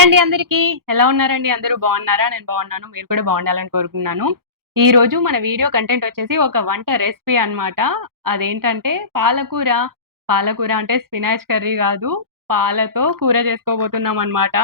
Hi అండి అందరికీ. ఎలా ఉన్నారండి? అందరూ బాగున్నారా? నేను బాగున్నాను. మీరు కూడా బాగుండాలని కోరుకున్నాను ఈ రోజు మన వీడియో కంటెంట్ వచ్చేసి ఒక వంట రెసిపీ అన్నమాట. అదేంటంటే పాలకూర. పాలకూర అంటే స్పినాచ్ కర్రీ కాదు. పాలతో కూర చేసుకోబోతున్నాం అన్నమాట.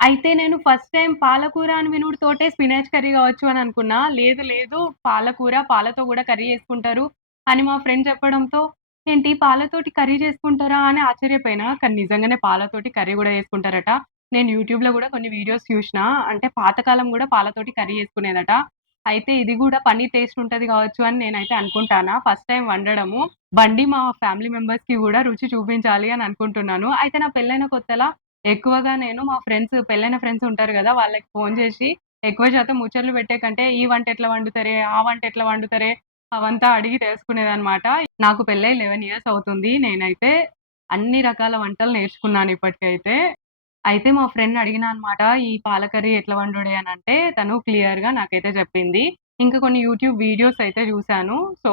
అయితే నేను ఫస్ట్ టైం పాలకూర అని వినుడుతోటే స్పినాచ్ కర్రీ కావచ్చు అని అనుకున్నా. లేదు లేదు. పాలకూర పాలతో కూడా కర్రీ చేసుకుంటారు అని మా ఫ్రెండ్ చెప్పడంతో ఏంటి పాలతోటి కర్రీ చేసుకుంటారా? అని ఆశ్చర్యపోయినా. కానీ నిజంగానే పాలతోటి కర్రీ కూడా చేసుకుంటారట. నేను యూట్యూబ్‌లో గూడా కొన్ని వీడియోస్ చూషినా. అంటే పాతకాలం గూడా పాలతోటి కర్రీ చేసుకునేదట. అయితే ఇది గూడా పన్నీర్ టేస్ట్ ఉంటది గావచ్చు అని నేనైతే అనుకుంటానా. ఫస్ట్ టైమ్ వండడము. బండి మా ఫ్యామిలీ మెంబర్స్‌కి గూడా రుచి చూపించాలి అని అనుకుంటున్నాను. అయితే నా పెళ్ళైన కొత్తలా ఎక్కువగా నేను మా ఫ్రెండ్స్ పెళ్ళైన ఫ్రెండ్స్ ఉంటారు గదా! వాళ్ళకి ఫోను చేసి ఎక్కువ శాతం ముచ్చట్లు పెట్టే కంటే ఈ వంట ఎట్లా వండుతారే? ఆ వంట ఎట్లా వండుతారే? అవంతా అడిగి తెలుసుకునేదనమాట. నాకు పెళ్ళై 11 ఇయర్స్ అవుతుంది. నేనైతే అన్ని రకాల వంటలు నేర్చుకున్నాను ఇప్పటికైతే. అయితే మా ఫ్రెండ్‌ని అడిగినా అనమాట. ఈ పాల కర్రీ ఎట్లా వండుడే అనంటే తను క్లియర్‌గా నాకైతే చెప్పింది. ఇంకా కొన్ని యూట్యూబ్ వీడియోస్ అయితే చూశాను సో,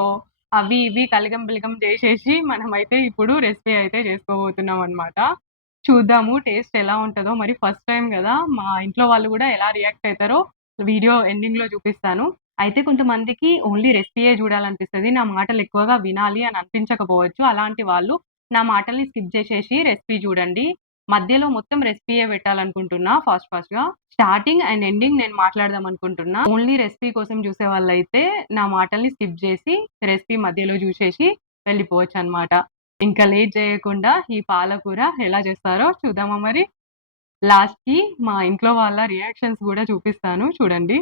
అవి ఇవి కలగం బిలగం చేసేసి మనమైతే ఇప్పుడు రెసిపీ అయితే చేసుకోబోతున్నాం అనమాట. చూద్దాము టేస్ట్ ఎలా ఉంటదో మరి ఫస్ట్ టైమ్ గదా! మా ఇంట్లో వాళ్ళు గూడా ఎలా రియాక్ట్ అయితారో వీడియో ఎండింగ్‌లో చూపిస్తాను. అయితే కొంతమందికి ఓన్లీ రెసిపీయే చూడాలనిపిస్తుంది నా మాటలు ఎక్కువగా వినాలి అని అనిపించకపోవచ్చు. అలాంటి వాళ్ళు నా మాటల్ని స్కిప్ చేసేసి రెసిపీ చూడండి. మధ్యలో మొత్తం రెసిపీయే పెట్టాలనుకుంటున్నా ఫాస్ట్ ఫాస్ట్గా స్టార్టింగ్ అండ్ ఎండింగ్ నేను మాట్లాడదాం అనుకుంటున్నా. ఓన్లీ రెసిపీ కోసం చూసే వాళ్ళైతే నా మాటల్ని స్కిప్ చేసి రెసిపీ మధ్యలో చూసేసి వెళ్ళిపోవచ్చు అనమాట ఇంకా లేట్ చేయకుండా ఈ పాలకూర ఎలా చేస్తారో చూద్దామా మరి? లాస్ట్‌కి మా ఇంట్లో వాళ్ళ రియాక్షన్స్ కూడా చూపిస్తాను చూడండి.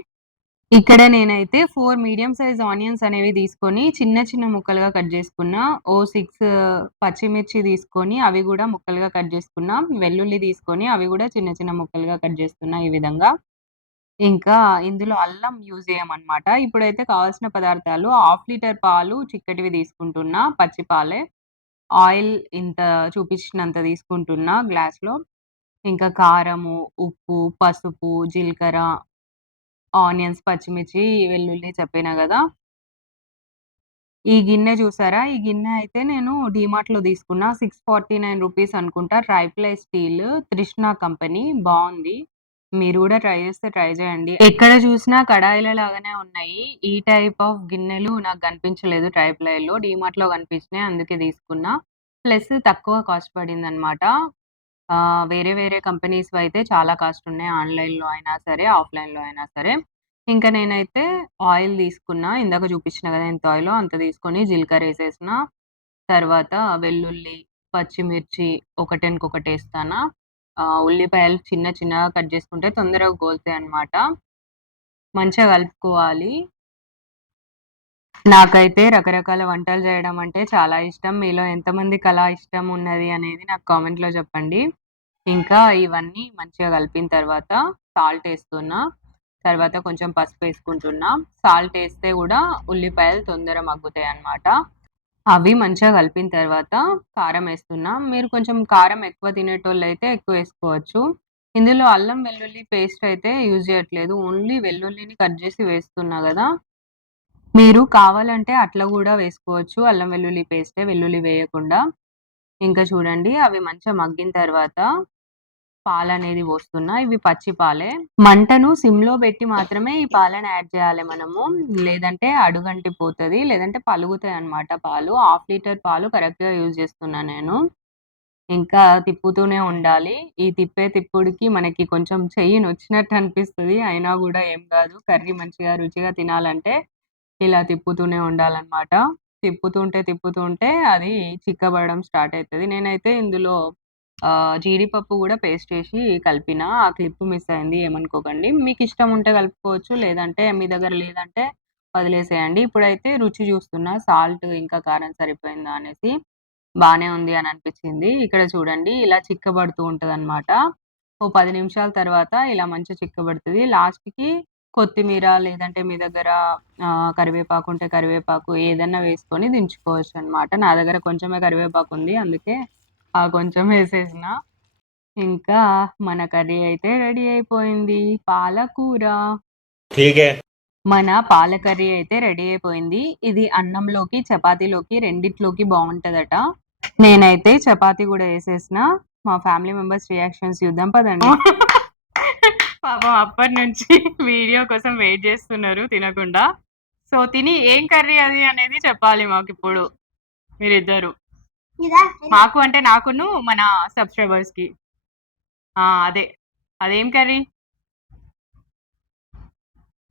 ఇక్కడ నేనైతే ఫోర్ మీడియం సైజ్ ఆనియన్స్ అనేవి తీసుకొని చిన్న చిన్న ముక్కలుగా కట్ చేసుకున్నా. ఓ సిక్స్ పచ్చిమిర్చి తీసుకొని అవి కూడా ముక్కలుగా కట్ చేసుకున్నా. వెల్లుల్లి తీసుకొని అవి కూడా చిన్న చిన్న ముక్కలుగా కట్ చేస్తున్నా ఈ విధంగా. ఇంకా ఇందులో అల్లం యూజ్ చేయమన్నమాట ఇప్పుడైతే కావాల్సిన పదార్థాలు హాఫ్ లీటర్ పాలు చిక్కటివి తీసుకుంటున్నా పచ్చి పాలే. ఆయిల్ ఇంత చూపించినంత తీసుకుంటున్నా గ్లాస్‌లో. ఇంకా కారము, ఉప్పు, పసుపు, జీలకర్ర, ఆనియన్స్, పచ్చిమిర్చి, వెల్లుల్లి చెప్పినా కదా ఈ గిన్నె చూసారా? ఈ గిన్నె అయితే నేను డీమార్ట్‌లో తీసుకున్నా. రూ. 649 అనుకుంటా. ట్రైప్లై స్టీల్ 'త్రిష్ణ' కంపెనీ బాగుంది మీరు కూడా ట్రై చేస్తే ట్రై చేయండి. ఎక్కడ చూసినా కడాయిల లాగానే ఉన్నాయి. ఈ టైప్ ఆఫ్ గిన్నెలు నాకు కనిపించలేదు ట్రైప్లైలో. డీమార్ట్‌లో కనిపించినాయి అందుకే తీసుకున్నా. ప్లస్ తక్కువ కాస్ట్ పడింది అనమాట ఆహ్, వేరే వేరే కంపెనీస్‌వి అయితే చాలా కాస్ట్ ఉన్నాయి. ఆన్‌లైన్‌లో అయినా సరే, ఆఫ్‌లైన్‌లో అయినా సరే. ఇంకా నేనైతే ఆయిల్ తీసుకున్నా. ఇందాక చూపించిన కదా ఎంత ఆయిలో అంత తీసుకొని జీలకర్ర వేసేసిన తర్వాత వెల్లుల్లి, పచ్చిమిర్చి ఒకటెనకొకటేస్తానా. ఆహ్, ఉల్లిపాయలు చిన్న చిన్నగా కట్ చేసుకుంటే తొందరగా గోలుతాయన్నమాట. మంచిగా కలుపుకోవాలి. నాకైతే రకరకాల వంటలు చేయడం అంటే చాలా ఇష్టం. మీలో ఎంతమందికి అలా ఇష్టం ఉన్నది అనేది నాకు కామెంట్‌లో చెప్పండి. ఇంకా ఇవన్నీ మంచిగా కలిపిన తర్వాత సాల్ట్ ఏస్తున్నా. తర్వాత కొంచెం పసుపేసుకుంటున్నా. సాల్ట్ ఏస్తే గూడా ఉల్లిపాయలు తొందర మగ్గుతాయన్నమాట. అవి మంచిగా కలిపిన తర్వాత కారం ఏస్తున్నా. మీరు కొంచెం కారం ఎక్కువ తినేటోళ్ళైతే ఎక్కువేసుకోవచ్చు. ఇందులో అల్లం వెల్లుల్లి పేస్ట్ అయితే యూజ్ చేయట్లేదు. ఓన్లీ వెల్లుల్లిని కట్ చేసి వేస్తున్నా గదా! మీరు కావాలంటే అట్లా కూడా వేసుకోవచ్చు. అల్లం వెల్లుల్లి పేస్టే వెల్లుల్లి వేయకుండా. ఇంకా చూడండి అవి మంచిగా మగ్గిన తర్వాత పాలనేది పోస్తున్నా. ఇవి పచ్చి పాలే. మంటను సిమ్‌లో పెట్టి మాత్రమే ఈ పాలను యాడ్ చేయాలి మనము. లేదంటే అడుగంటి పోతుంది లేదంటే పలుగుతాయన్నమాట పాలు. హాఫ్ లీటర్ పాలు కరెక్ట్‌గా యూజ్ చేస్తున్నా నేను. ఇంకా తిప్పుతూనే ఉండాలి. ఈ తిప్పే తిప్పుడికి మనకి కొంచెం చెయ్యి నొచ్చినట్టు అనిపిస్తది. అయినా కూడా ఏం కాదు కర్రీ మంచిగా రుచిగా తినాలంటే ఇలా తిప్పుతూనే ఉండాలన్నమాట. తిప్పుతుంటే తిప్పుతుంటే అది చిక్కబడడం స్టార్ట్ అవుతుంది నేనైతే ఇందులో జీడిపప్పు కూడా పేస్ట్ చేసి కలిపిన ఆ క్లిప్ మిస్ అయింది ఏమనుకోకండి. మీకు ఇష్టం ఉంటే కలుపుకోవచ్చు. లేదంటే మీ దగ్గర లేదంటే వదిలేసేయండి. ఇప్పుడైతే రుచి చూస్తున్నా సాల్ట్ ఇంకా కారం సరిపోయిందా అనేసి. బాగానే ఉంది అని అనిపించింది. ఇక్కడ చూడండి ఇలా చిక్కబడుతూ ఉంటదన్నమాట. ఓ పది నిమిషాల తర్వాత ఇలా మంచిగా చిక్కబడుతుంది లాస్ట్‌కి కొత్తిమీర లేదంటే మీ దగ్గర కరివేపాకు ఉంటే కరివేపాకు ఏదైనా వేసుకొని దించుకోవచ్చు అనమాట నా దగ్గర కొంచెమే కరివేపాకు ఉంది అందుకే ఆ కొంచెం వేసేసిన. ఇంకా మన కర్రీ అయితే రెడీ అయిపోయింది పాలకూర. మన పాల కర్రీ అయితే రెడీ అయిపోయింది. ఇది అన్నంలోకి చపాతీలోకి రెండిట్లోకి బాగుంటుందట. నేనైతే చపాతీ కూడా వేసేసిన. మా ఫ్యామిలీ మెంబర్స్ రియాక్షన్స్ చూద్దాం పదండి. పాపం అప్పటి నుంచి వీడియో కోసం వెయిట్ చేస్తున్నారు తినకుండా. సో తిని ఏం కర్రీ అది అనేది చెప్పాలి మాకు ఇప్పుడు మీరిద్దరు మాకు అంటే నాకును మన సబ్స్క్రైబర్స్కి అదే. అదేం కర్రీ?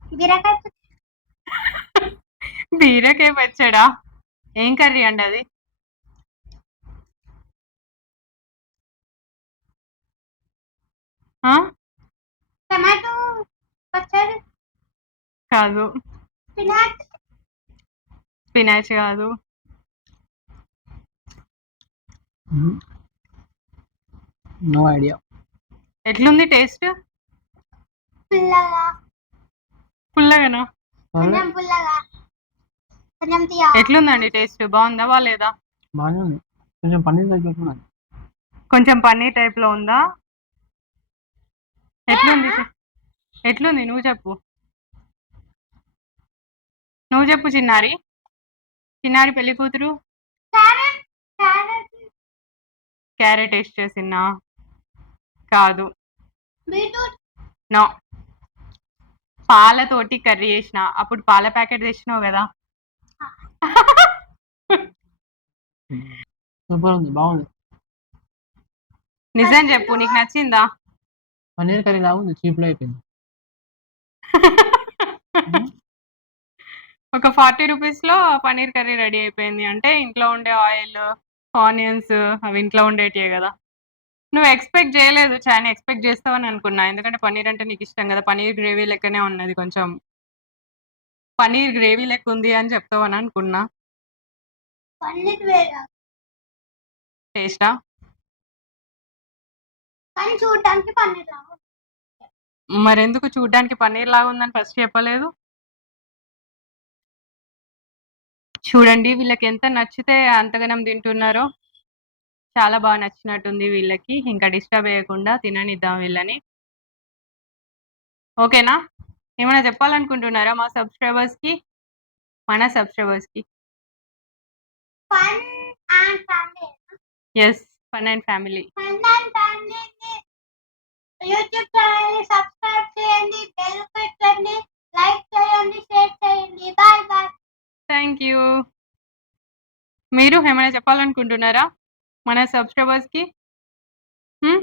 బీరకాయ బీరకాయ పచ్చడా? ఏం కర్రీ అండి అది? ఆ? టమాటో పచ్చడి. కాదు. స్పినాచ్. స్పినాచ్ కాదు. No idea. ఎట్లుంది టేస్ట్? పుల్లగా. పుల్లగానా? కొంచెం పుల్లగా. కొంచెం తీయ. ఎట్లుందండి టేస్ట్? బాగుందా బాగాలేదా? బాగానే ఉంది. కొంచెం పన్నీర్ తగ్గినట్టున్నది కొంచెం పన్నీర్ టైప్లో ఉందా? ఎట్లుంది ఎట్లుంది నువ్వు చెప్పు. నువ్వు చెప్పు చిన్నారి. చిన్నారి పెళ్ళి కూతురు. క్యారెట్ టేస్ట్ చేసినా కాదు. నో. పాలతోటి కర్రీ చేసిన. అప్పుడు పాల ప్యాకెట్ తెచ్చినావు కదా. నిజం చెప్పు నీకు నచ్చిందా? పన్నీర్ కర్రీ లాగా ఉంది చీప్లో అయిపోయింది. ఒక ఫార్టీ రూపీస్లో పన్నీర్ కర్రీ రెడీ అయిపోయింది. అంటే ఇంట్లో ఉండే ఆయిల్ ఆనియన్స్ అవి ఇంట్లో ఉండేటివే కదా. నువ్వు ఎక్స్పెక్ట్ చేయలేదు చాలా ఎక్స్పెక్ట్ చేస్తావని అనుకున్నా. ఎందుకంటే పన్నీర్ అంటే నీకు ఇష్టం కదా. పన్నీర్ గ్రేవీ లెక్కనే ఉన్నది కొంచెం. పన్నీర్ గ్రేవీ లెక్క ఉంది అని చెప్తావని అనుకున్నా. పన్నీర్ వేగా టేస్టా? కానీ చూడటానికి పన్నీర్ లాగా మరెందుకు? చూడ్డానికి పన్నీర్ లాగా ఉందని ఫస్ట్ చెప్పలేదు. చూడండి వీళ్ళకి ఎంత నచ్చితే అంతగానం తింటున్నారో చాలా బాగా నచ్చినట్టుంది వీళ్ళకి. ఇంకా డిస్టర్బ్ చేయకుండా తిననిద్దాం వీళ్ళని. ఓకేనా? ఏమైనా చెప్పాలనుకుంటున్నారా మా సబ్స్క్రైబర్స్కి మన సబ్స్క్రైబర్స్కి fun and family. Yes fun and family. YouTube ఛానల్ని సబ్స్క్రైబ్ చేయండి బెల్ పెట్టండి లైక్ చేయండి షేర్ చేయండి. బాయ్ బాయ్ థ్యాంక్ యూ మీరు ఏమైనా చెప్పాలనుకుంటున్నారా మన సబ్స్క్రైబర్స్కి? హ్మ్?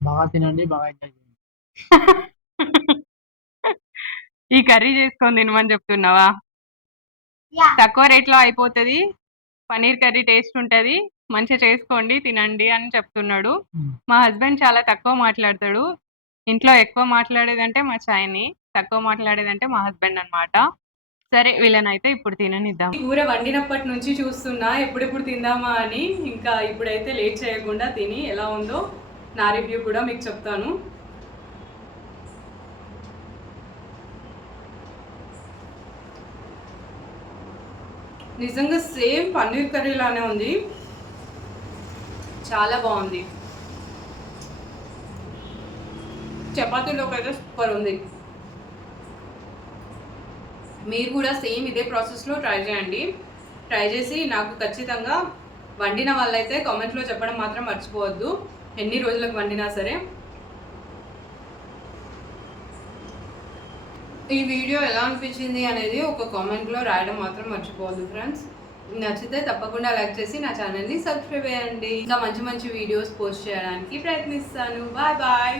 బాగా తినండి బాగా ఎంజాయ్ చేయండి. ఈ కర్రీ చేసుకొని తినమని చెప్తున్నావా? తక్కువ రేట్లో అయిపోతుంది పనీర్ కర్రీ టేస్ట్ ఉంటుంది. మంచిగా చేసుకోండి తినండి అని చెప్తున్నాడు. మా హస్బెండ్ చాలా తక్కువ మాట్లాడతాడు. ఇంట్లో ఎక్కువ మాట్లాడేదంటే మా చాయ్ని తక్కువ మాట్లాడేదంటే మా హస్బెండ్ అన్నమాట. సరే వీళ్ళనైతే ఇప్పుడు తిననిద్దాం. కూర వండినప్పటి నుంచి చూస్తున్నా ఎప్పుడెప్పుడు తిందామా అని. ఇంకా ఇప్పుడైతే లేట్ చేయకుండా తిని ఎలా ఉందో నా రివ్యూ కూడా మీకు చెప్తాను. నిజంగా సేమ్ పన్నీర్ కర్రీ లానే ఉంది. చాలా బాగుంది. చపాతీలోకి అయితే సూపర్ ఉంది. మీరు కూడా సేమ్ ఇదే ప్రాసెస్లో ట్రై చేయండి. ట్రై చేసి నాకు ఖచ్చితంగా వండిన వాళ్ళైతే కామెంట్లో చెప్పడం మాత్రం మర్చిపోవద్దు. ఎన్ని రోజులకు వండినా సరే. ఈ వీడియో ఎలా అనిపించింది అనేది ఒక కామెంట్లో రాయడం మాత్రం మర్చిపోవద్దు ఫ్రెండ్స్. నచ్చితే తప్పకుండా లైక్ చేసి నా ఛానల్ని సబ్స్క్రైబ్ చేయండి. ఇంకా మంచి మంచి వీడియోస్ పోస్ట్ చేయడానికి ప్రయత్నిస్తాను. Bye bye.